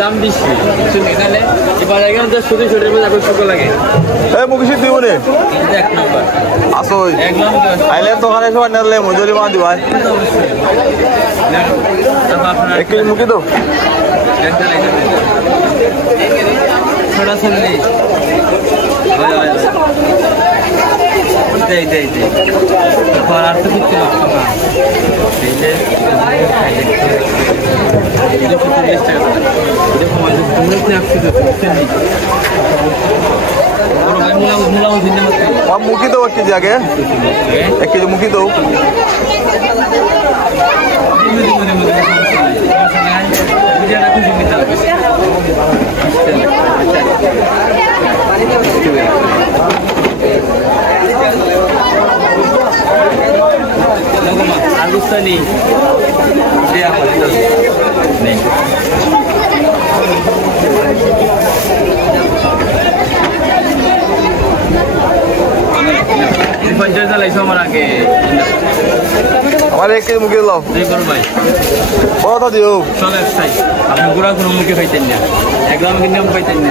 দাম বেশি এখানে এবার এখানে তো শুধু ছোটের মধ্যে এখন শুকো লাগে এই মুখে দিব রে এক নম্বর আসো এক নম্বর আইলে দোকানে সবাই নিলে মজুরি মা দিবা 1 কেজি মুখে দাও ছোটা চললি দে দে দে আর তো কিছু লাগতো না মুখি দো 1 কেজি আগে 1 কেজি মুখি দো Agustani dia apa itu nih ini panjangnya lagi sama lagi আমার 1 কেজি মুখে দাও দেখুন ভাই কত দিও চলে একটাই আপনি গুড়া কোনো মুখে খাইতেন না একদম কিন্তু খাইতেন না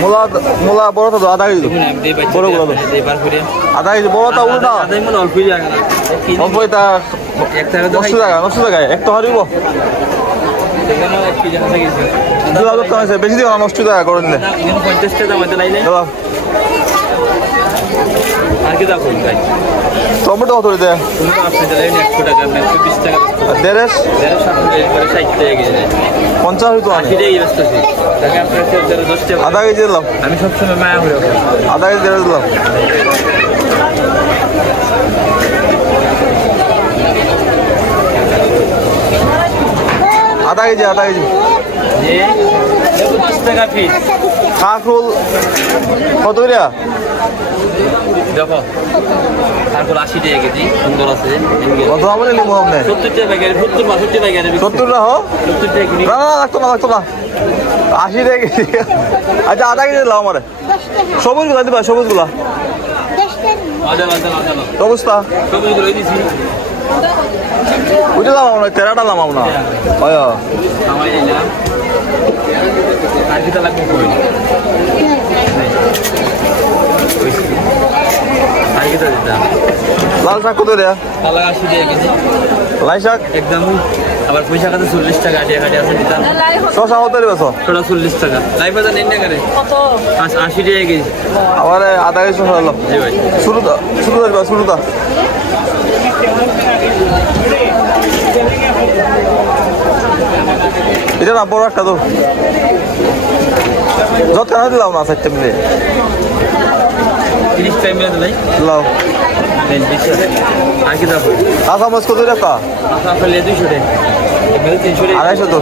মুলা মুলা বড় তো আধা কেজি বড় গুলো তো আধা কেজি বড় তা উল্টা অল্প জায়গা অল্প এটা 900 টাকা এক তো হারিব বেশি দিও 900 টাকা করে নিলে 50 টাকা দাম লাইলে আর কি দাম ভাই টমেটো কত দে টমেটো আপনি দিলেন 100 টাকা 120 টাকা দেড়শ 60 টাকা কেজি 50 হইতো আনি 80 টাকা ইনভেস্ট টাকা আপনার 10 টাকা আধা কেজি দিলাম আমি সবসময় মায়া করে আধা কেজি দিলাম আধা কেজি যে 20 টাকা পিস কাঁকরোল কত রে দেখো কাঁকরোল 80 টাকা কেজি সুন্দর আছে কত আমলে লিমু আমনে 70 টাকা কেজি 70 টাকা কেজি 70 না হো 70 টাকা কেজি না লাগতো না 80 টাকা কেজি আচ্ছা আধা কেজি লাও আমারে সবুজগুলা দিবা সবুজগুলা অবস্থা সবুজগুলো দিছি বুঝে লাম না তেরাটা লাম না হয় আমাই নিলাম আর কি লাগবে কই আর কি দিতা লাল শাক কত রে লাল 80 টাকা কেজি লাই শাক একদম আবার পয়সা কাছে 40 টাকা আটে আছে দিতা শসা কত রে বসো ছোটা 40 টাকা লাই বাজার নেন না করে কত 80 টাকা কেজি আবার আধা কেজি শসা হলো জি ভাই শুরুটা এটা না বড় একটা তো যত কেন দিলাম না 4টা মিলে 30 টাইম মিলে দিলাই লাও দেন দিছি আর কি দাও আচ্ছা মাছ কত টাকা আচ্ছা ফেলে 200 টাকা এমনি 300 টাকা 250 তো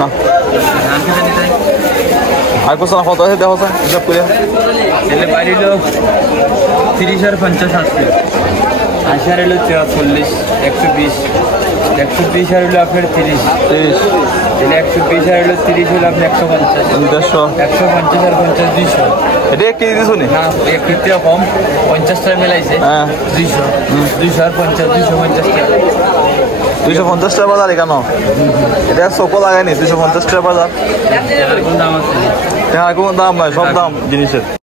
না আর কোসা কত আছে দেখো হিসাব করে এলে বাইরিল 30 আর 50 আসছে 80 আর হলো 40 120 120 আর হলো আপনার 30 এলে 120 আর হলো 30 হলো আপনি 150 150 আর 50 200 এটা কি দিছো নি না এক কিতে কম 50 টাকা মিলাইছে হ্যাঁ 200 আর 50 250 টাকা 250 টাকা বাজার কেন এটা চোখো লাগায়নি 250 টাকা বাজার আর কোন দাম আছে কোনো দাম নাই সব দাম জিনিসের